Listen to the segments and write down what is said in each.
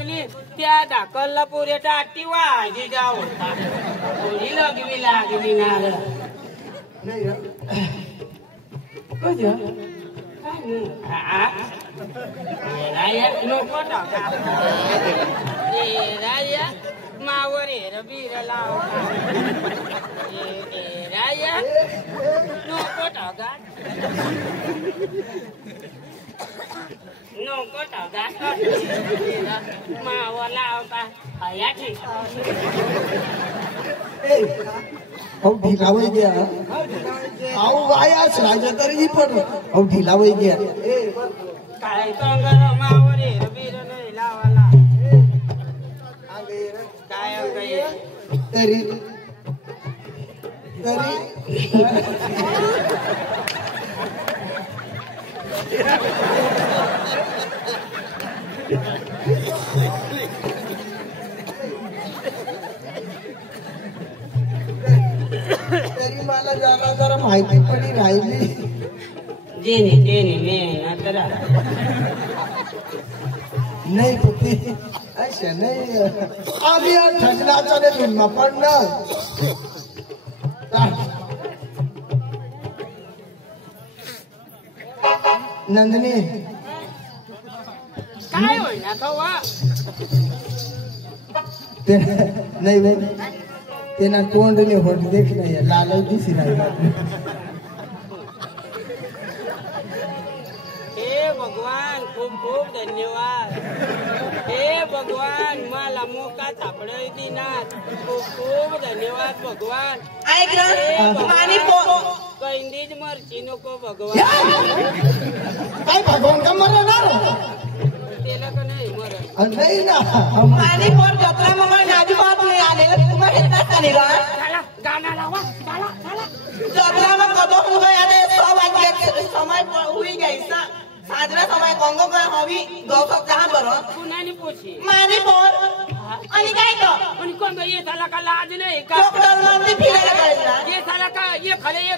लागली त्या ढाकलला पुरे टाटी वाजी जाऊ थोडी लागली ना नको टाका राया मावर बीर लाव राया नको टाका नको टाका मावर लाव का हया ठीक अहो ढिला वय गया अहो वायाच राजा तरी पण अहो ढिला वय गया काय कंगर मावर बीर नाही लावाला काय तरी तरी मला जरा माहिती पडी राहिली जेने मेहनत नाही होती अशा नाही आम्ही ठसनाचा नाही पडलं नंदिनी काय होईना कवा नाही बाई तेना तोंडने होत देख नाही लाल दिसी नाही हे भगवान खूप खूप धन्यवाद हे भगवान मला मोका सापडे दिनात खूप खूप धन्यवाद भगवान ऐक ना मानी कैंदीज मरची नको भगवान काय भगवान का मरणार त्याला का नाही मरत नाही ना मानी पोर जत्रा मग नाजू बाप नाही आलेलं तुम्हाला येतात का नाही चला गाणं लावा चला जत्रा मग कदो हो गया रे 100 वागे समय हुई गई सा साजरा समय कोंगो गया हवी गौसक जहां बरो कुणानी पोची मानी पोर आणि काय तो आणि कोण ये साला का लाज नाही का डॉक्टर मंदी फिरायला गेला ये साला का ये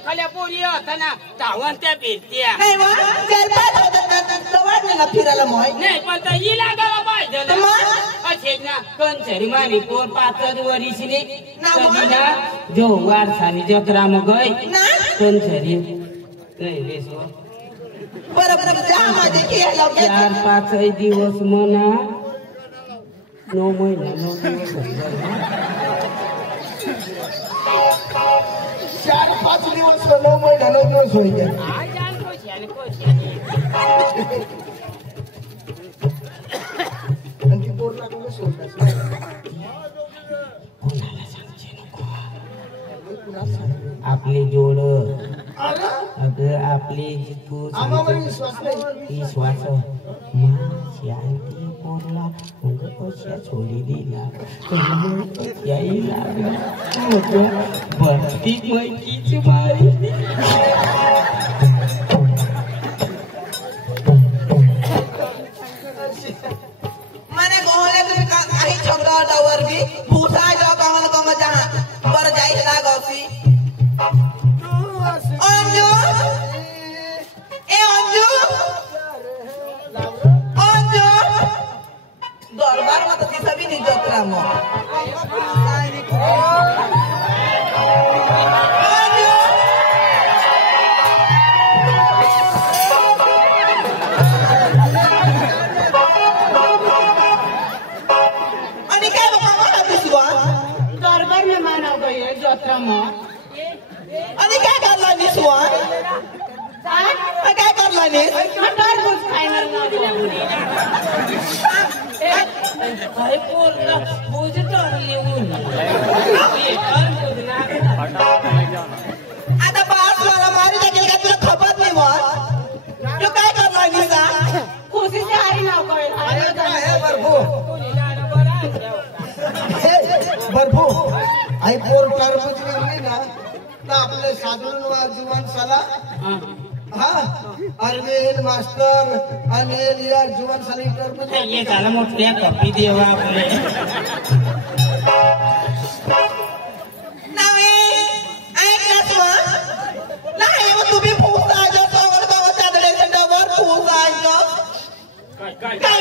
खले पोरी होता ना धावण त्या फिरत्या नाही मग जरता सवार ना फिरायला मोय नाही पण तर हिला गावा पाहिजे ना असेच ना कंचरी मानी पोर 5 वर्षीने कधी ना जो वारसानी जत्रा मग गई कंचरी नाही बेसो बरोबर जा माझे खेळला 4-5 दिवस म्हणा 9 महिना 9 दिवस 4-5 दिवस 9 महिना 9 दिवस होई गया आ जान कोशाने आणि पोरला कोण सोडतात कोणाला सांगचे नको आपली जोड अगं आपली तू आम्हाला विश्वास नाही विश्वास शांती पोरला मग कशा छोडी दिला याही लागला भरती मैकीची मारी माने गोहले तुम्ही काही छोकरा डावर भी भूसा जो कामल कोंग जहां बर जाई ना गौसी अंजू दरबार में तो किसी भी नहीं जत्रा में दरबार में मानव गई है जत्रा में आणि काय करला निसवा काय करला नि टरबूज खायला भाई पोरला बुझ तरली ऊन आता बास वाला मारी देखील का तुला खपत नाही मग तू काय करला निसा खुशी से हरी नाव करेल बरफू आई पोर टरबूज निघली ना तर आपले साधारण जुवान साला हा अरविंद मास्टर अनिल या जुवान साला टरबूज ये साला मोठ्या कॉपी देवा नवे ऐक ना तू नाही मग तुम्ही फुसा जो सवर गावात चादडे डबर फुसा जो काय काय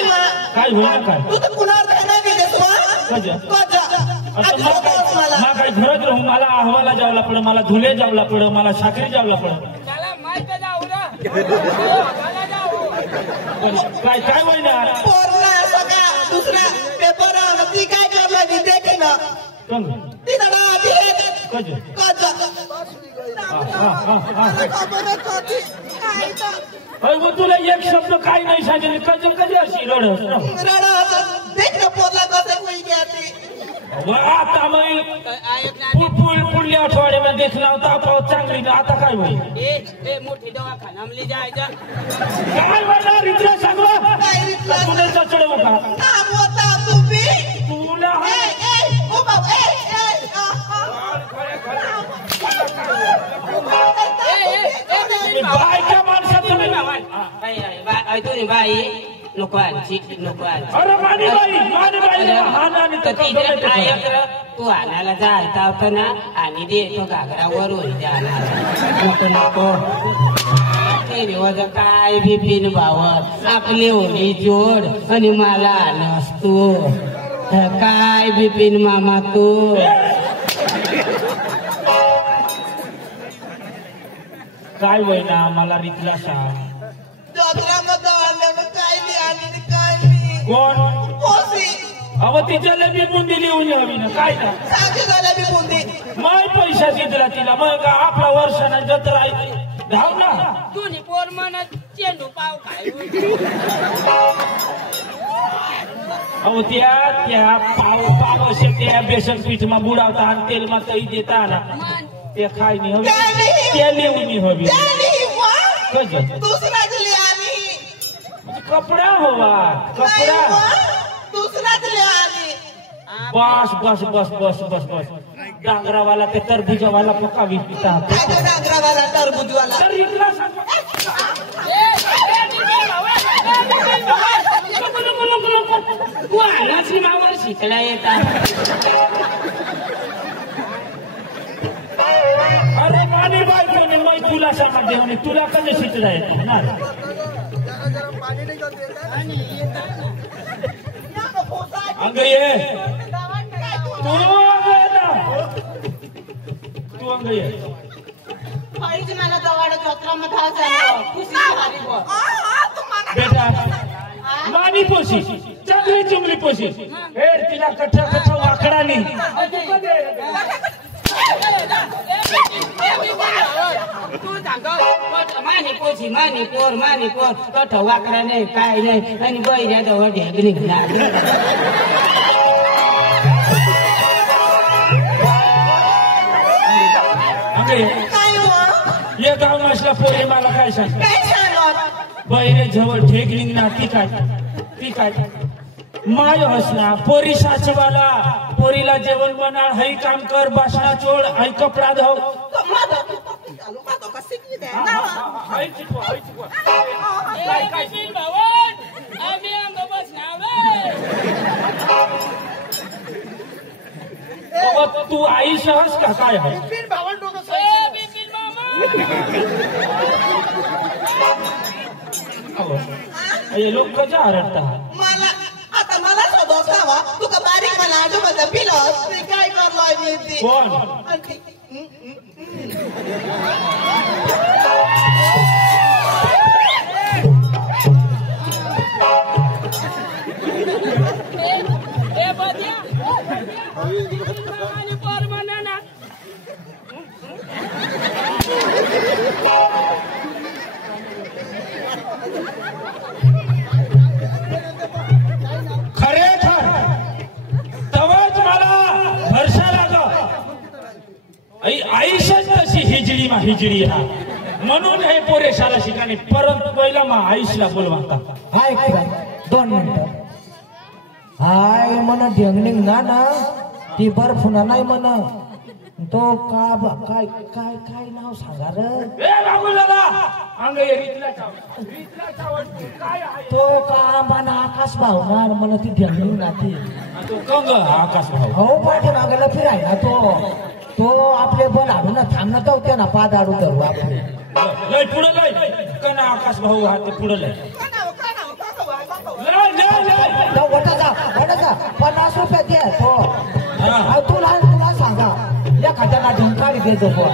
होईल काय तू तर कुणाला मला काही घरात राहून मला अहवाला जावला पड मला धुले जावला पड मला साखरी जावला पड काय काय होईना दुसरा पेपर ती काय करला ती देखे ना ती दादा ती तुला एक शब्द काय नाही सांगितले कधी कधी अशी रड देख पोरला कसं कोई गया आता मग पुढल्या आठवड्यामध्ये देखला होता पाऊस चांगली ना आता काय होईल मोठी दवाखाना जायचं काय होणार इथलं सांगवा तुला चढवू का तुला बायच्या माणसात तुम्ही बाई नको आणची अरे तू आणायला जायचा होता ना आणि देतो घागरावर नको नको ते काय बिपिन भावत आपली होळी जोड आणि मला नसतो काय बिपिन मामा तू काय होईना मला रितला सांग कोण अव ती जलेबी बुंदी लिहून यावी ना काय ना माय पैसा दिला तिला मग आपला वर्षाना जत्रा धाव ना दोन्ही पोर म्हणत चेंडू पाव काय अहो त्या पाव असे त्या बेसन पीठ मा बुडावता आणि तेल मा तळी देता ना ते खाय नाही हवी त्या लिहून हवी कपडा हवा कपडा बस बस बस बस बस बस डांगरावाला ते टरबुजावाला पक्का विकता डांगरावाला टरबुजवाला शिकला येतात अरे माने बायकोने मग तुला सांगा देवने तुला कधी शिकला येते ना अंग ये तू अंग ये मला दवाड बेटा मानी पोशी चांगली चुंगली पोशी हे तिला कठ्ठा कठ्ठा वाकडा नाही मानी पोर कठ वाकडा नाही काय नाही आणि बैऱ्या जवळ ढेग ये गाव नसला पोरी मला काय सांग बैरे जवळ ढेग निघणार ती काय माय हसना पोरी साचवाला पोरीला जेवण बना हई काम कर बासना चोळ हई कपडा धव तू आई सहज का काय आहे लोक कशा हरडता मला आता मला शोधत खावा तुका बारीक मला आजोबाचा पिलस ते काय करलाय मी ती कोण आईशाच तशी हिजडी हा म्हणून हे पोरे शाळा शिकाने परत पहिला मा आईशला बोलवा हाय 2 मिनिटं हाय मन ढेंगणिंग ना ती बर्फुना नाही म्हण तो काय काय काय नाव सांगा तो का मला आकाश भावणार मला ती ढेंगणिंग नाती तो कंग आकाश भाऊ हो पाठी मागायला फिराय ना तो आपले बल आडू ना थांबणं तो त्या ना पाद आडू धरू आपले लय पुढे लय कना आकाश भाऊ हा ते पुढे लय 50 रुपये द्या तो देतो पोर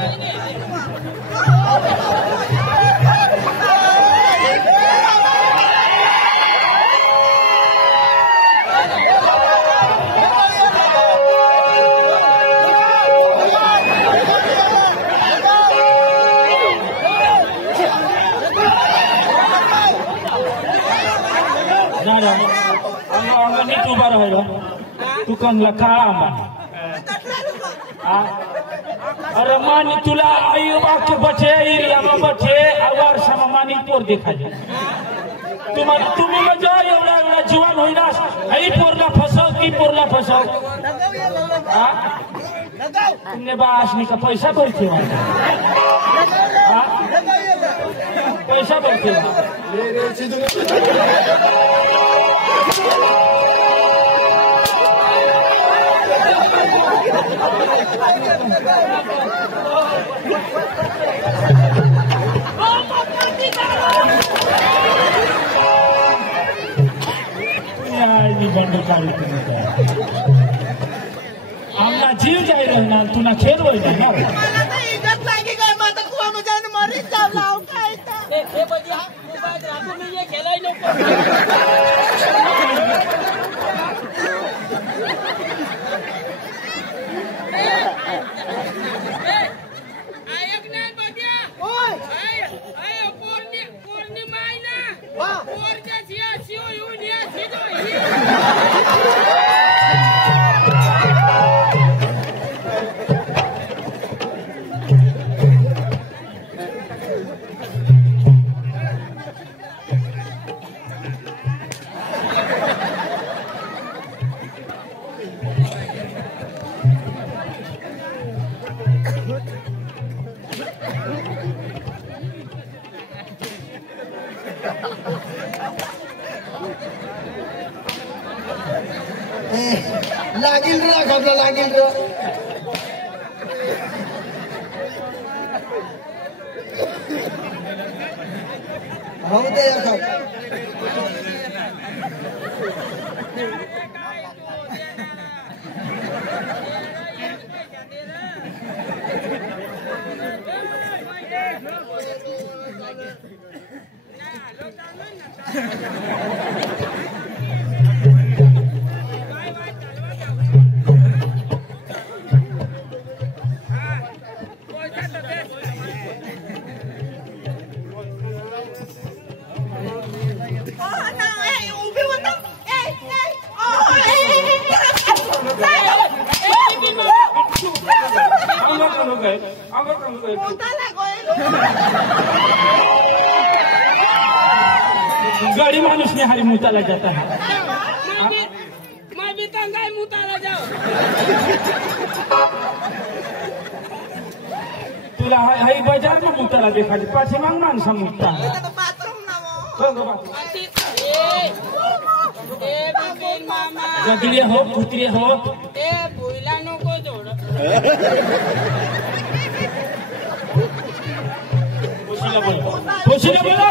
नीट उभा राहिलो तू कमला काळा आंबा अरे मानी तुला आई वाक्य बचे इरियामा बचे आवार समा मानी पोर देखायचे तुम्हाला तुम्ही म्हणजे एवढा एवढा जीवन होईना आई पोरला फसव की पोरला फसव तुमने बासनी का पैसा भरते पैसा भरते बंड चालू आमना जीव जाई रहना तुना खेल होई ना मला तर इज्जत लागी काय माझा कुवा मजाने मरी चावला हो काय हे बजी हा मोबाईल राखू मी खेळाय नको लागेल रे आपला लागेल रे हो दे गाड़ी मानुष ने हरी मुताला जाता है मैं भी तंगाई मुताला जाओ तुला हाई बाजार में मुताला देखा पाछे मांग माणसा मुक्ता बाथरूम ना मामा गदड़े हो कुतरे हो ए भुईला नको जोड खुशीला बोलो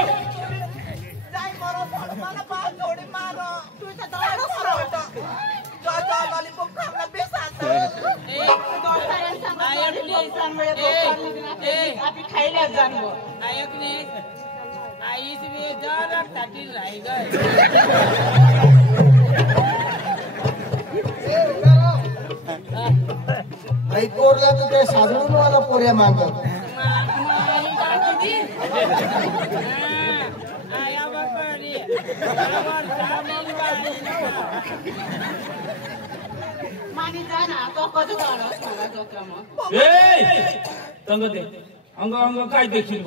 जाय मरो मला पाय थोडी मारो तू तर दाड सरवतो जाता लॉलीपॉप खाना बेसात आपण खायला जाणवो नायकने आईस बी जरा ताटी राही आई पोरला तू काय साधून मला पोऱ्या मागत आया बापारी मानी जाना तो कधी जाणस मला जोक्रम ए तंग दे अंग अंग काय देखील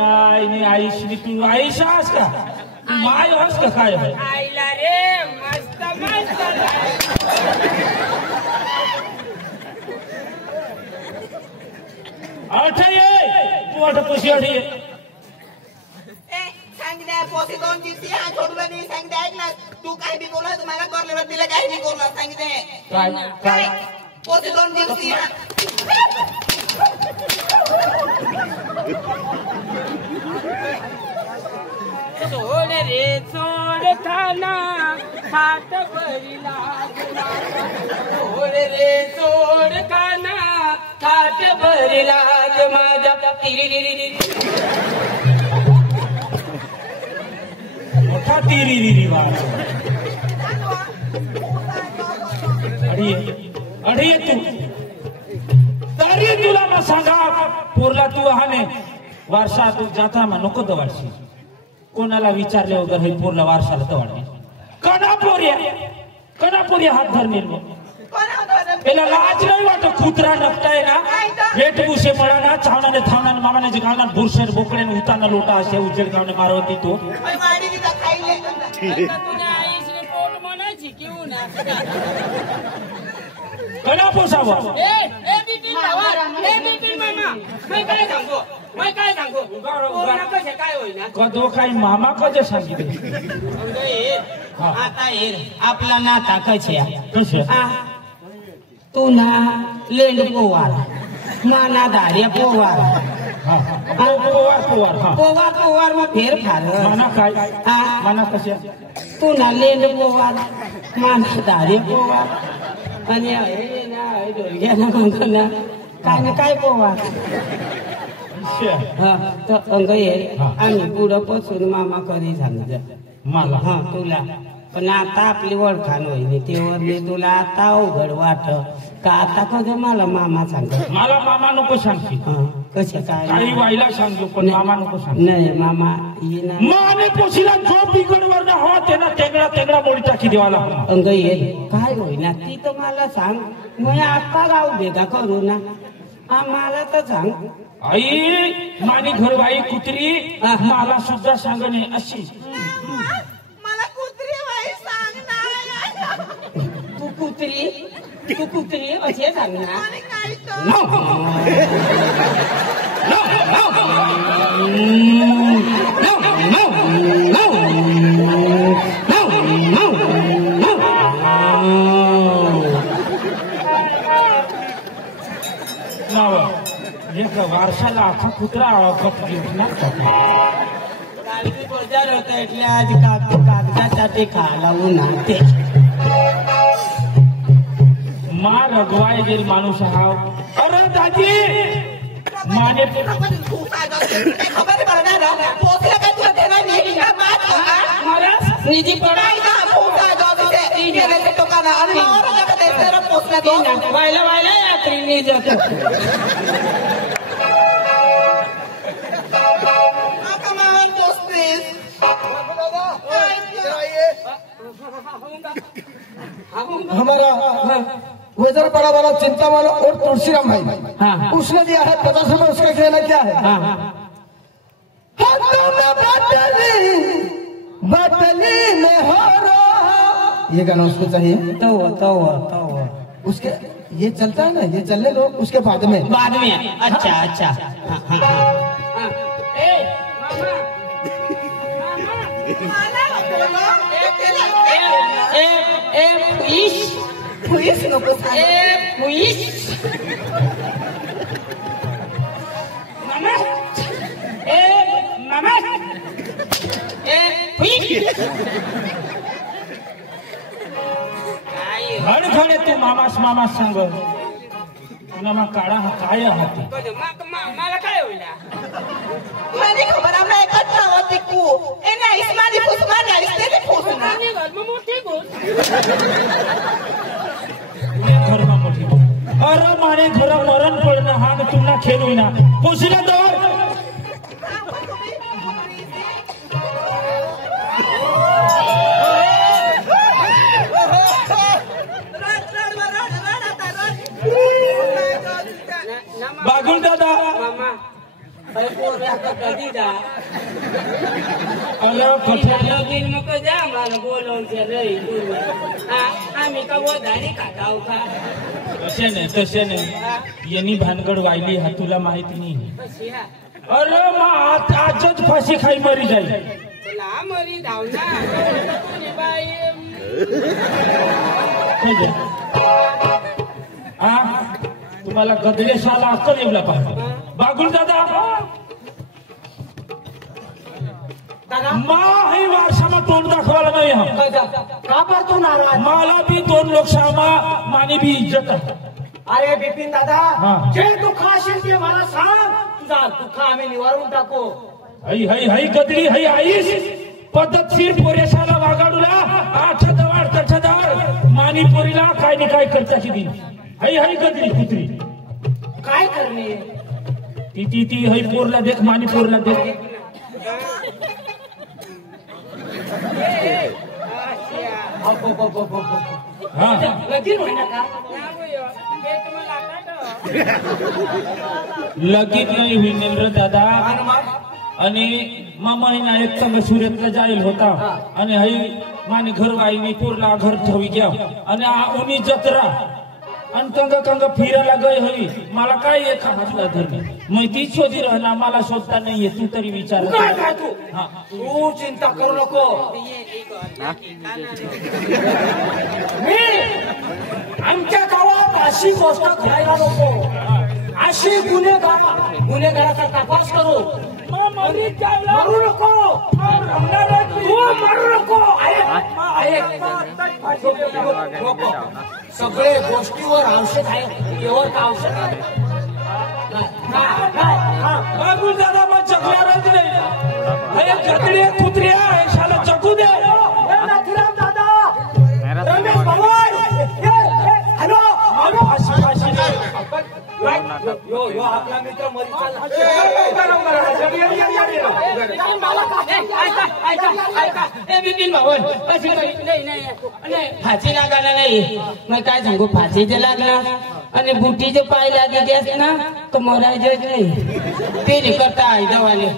आई आईशी तू आईशा आहेस का माय आहेस का काय आईला रे मस्त मस्त आठ ये तू आठ कशी आठ ये सांगितलं पोसे दोन दिवशी हा छोडूला नाही सांगितलं ऐक ना तू काय बी बोला तुम्हाला करलेलं तिला काही नाही बोलला सांगितलं काय पोसे दोन दिवशी सोडे रे सोड खाना खाट भरी लाज माझा सोड रे सोड खाना खाट भरी लाज माझा मोठा तिरी वाज अडी तू तरी तुला मग सांगा पोरला तू हाने वारसा तू जाता मग नको तो वारशी कोणाला विचारले वगैरे हे पोरला वारसाला तो वाढणे कना पोरिया हात धरणे त्याला लाज नाही वाटत कुत्रा नकटाय ना वेठभूषे मळाना चावणाने थावणाने मामाने गावना बुरशेर बोकड्याने उताना लोटा असे उजेड गावने मारवती तो कना पोसावं कदो काही मामा कसे सांगितले आता आपला नाता कसे कसे तू ना लेंड पोवार नाना धार्या पोवार पोवार मग फेर फार माना काय माना कसे तू ना लेंड पोवार नाना धार्या पोवार आणि काय पोवार तर अंग ये आम्ही पुढं पोचून मामा कधी सांगितलं मला हा तुला पण आता आपली ओळखाण होईल तेवढे तुला आता अवघड वाट का आता कधी मला मामा सांग मला मामा नको सांगते कसे काय काही वाईला सांगतो पण मामा नको सांग नाही मामा ये ना माने पोशीला जो बिघडवर ना हवा ते ना तेंगडा मोडी टाकी देवाला अंग ये काय होईना ती तर मला सांग मग आता गाव भेदा करू ना मला तर सांग आई मानी घरबाई कुत्री मला सुद्धा सांगणे अशी मला कुत्री बाई सांग ना तू कुत्री असे सांग ना आणि काय तर वारशाला अख्खा कुत्रा बाजार होता એટલે आज कागदासाठी खायला उन्हाते मा रगवाय गेल माणूस हा अरे दाजी माने खबर पडणार पोचला का तुला देणार नाही का बात मला निजी पडाय का पोचा जाऊ दे गेले ते टोकाला आणि मारा का ते जरा पोचला तो वायला यात्री नाही जात कमान पोचतेस हमारा वेदर बड़ा वाला चिंता वाला और तुलसीराम भाई उसने दिया है 50 रुपए उसका कहना क्या है हाथों में बाटली में हो रहा ये गाना उसको चाहिए तो उसके ये चलता है ना ये चलने दो उसके बाद में अच्छा पुलिस नको पुलिस मामा घडघडे तू मामास सांग मामा काढा हा काय आहे मला काय होईल મને ખબર આપણે એક જ નામ હતી કુ એને આઈસમાની ફૂસમાં આઈસને ફૂસમાં घरमा मोठी अरे माने घरा मरण पडणं हा तुमना खेळ होईना पोशीला दौड बागुल दादा मामा कधी जा अरे कठे लगीन मग जा मला बोलवून आम्ही का वधारी खाताव का तसे नाही यांनी भानगड वाहिली हा तुला माहिती नाही कशी हा अरे आजच फाशी खाई मरी जाईल तुला मरी धावना बाई हा तुम्हाला गदरेशाला अक्कल येऊला पाहिजे बागुल दादा हे वारसामा तोंड दाखवायला नाही का पडतो नाराज मला बी 2 लोकशामा माने बी इज्जत आहे. अरे बिपिन दादा हा. जे दुःख असेल ते मला सांग तुझा दुःख आम्ही निवारून टाकू. हई हई हई गदडी हई आईस पद्धतशीर पोरेशाला वागाडूला आठदार तठदार मानी पोरीला काय नाही काय करत्याची ती हई हई गदडी कुत्री काय करणे ती ती ती हई पोरला देख मानी पोरला देख हा लगीन होईना का लगीन नाही होईल रे दादा. आणि मामा हिना एक संग सुरतला जाईल होता आणि हई माने घर वाईनी पोरला घर ठेवी घ्या आणि उनी जत्रा आणि कंग कंग फिरायला गय हवी मला काय एक हातला धरणे मग ती शोधी राहणार मला शोधता नाहीये तू तरी विचार तू चिंता करू नको मी आमच्या गावात अशी गोष्ट करायला नको अशी गुन्हेगाराचा तपास करू मरू नको तू मरू नको सगळे गोष्टीवर औषध आहे यावर का औषध आहे दादा मग चकल्यावरच नाही अरे गदडी कुत्री आहे शाला चकू दे दादा रमेश भगवान हॅलो यो आपला मित्र बिपिन भाऊ फाशी लागायला नाही मग काय सांगू फाशीचं लागणार आणि बुटीचे पाय लागे असते ना तर मरायचं नाही ते नाही करता आयदावाले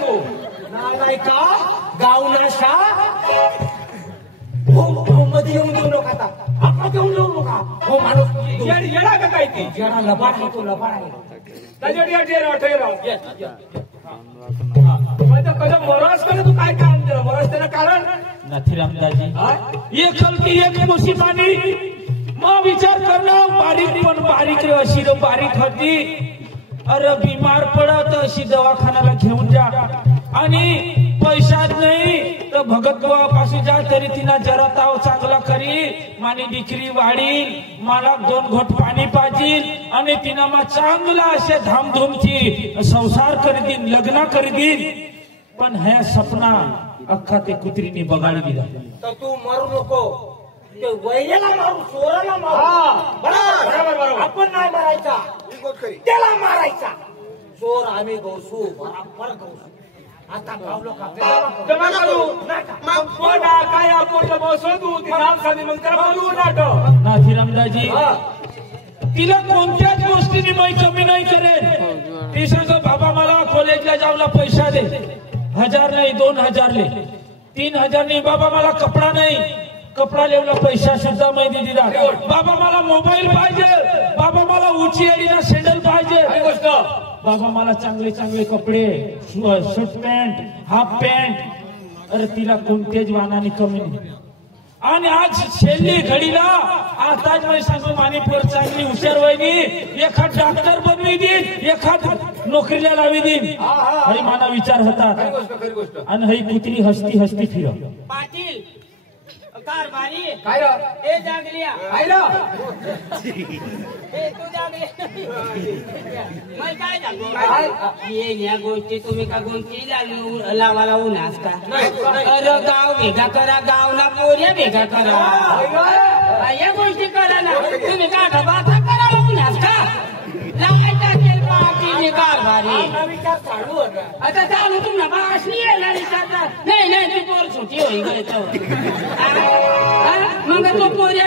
तू नाही का गावनाशा हो मध्ये येऊन देऊ नका आता आपण घेऊन येऊ नका हो माणूस येडा का काय ती येडा लबाड आहे तो लबाड आहे मराज करे तू काय काम दिलं मराज त्याला कारण नाथीराम दाजी एक हलकी एक मुसीबानी मग विचार करणं बारीक पण बारीक रे अशी बारीक होती अरे बीमार पडत अशी दवाखान्याला घेऊन जा आणि पैसा नाही तर भगत पासून जा तरी तिना जरा ताव चांगला करी मानी डिकरी वाढी मला 2 घोट पाणी पाजील आणि तिना मग चांगला असे धामधूमची संसार करी देईन लग्न करी देईन पण ह्या सपना अख्खा ते कुत्रीने बघायला दिला तर तू मरू नको ते वैल्याला मारू चोराला मारू बरोबर आपण नाही मारायचा त्याला मारायचा चोर आम्ही गौसू बरोबर गौसू आता पावलो का नाथीरामदाजी तिला कोणत्याच गोष्टीने मी कमी नाही करेन ती सांग बाबा मला कॉलेजला जाऊला पैसा दे 1000 नाही 2000 ले 3000 नाही बाबा मला कपडा नाही कपडा लेवला पैसा सुद्धा मैं दिला बाबा मला मोबाईल पाहिजे बाबा मला उंची अडीना सॅन्डल पाहिजे बाबा मला चांगले चांगले कपडे शर्ट पॅन्ट हाफ पॅन्ट अरे तिला कोणत्याच वाहनाने कमी नाही आणि आज शेल्ली घडीला आताच मी सांगू माणिकवर चांगली हुशार वहिनी एखाद डॉक्टर बनवी देईन एखाद नोकरीला लावी देईन हरी माना विचार होतात आणि ही कुत्री हसती हसती फिर पाटील कारभारी काय ए जागलिया काय ए तू जागलिया मग काय सांगू या गोष्टी तुम्ही का गोष्टी लावाला उन्हास का अरे गाव भेगा करा गावला पोऱ्या भेगा करा या गोष्टी करा ना तुम्ही का बाता करा उन्हास का लागायचा तेल पाटील कारभारी विचार चालू होता आता चालू तुम्हाला बास नाही यायला नाही नाही तू पोर सुटी होई गय मग तो पोऱ्या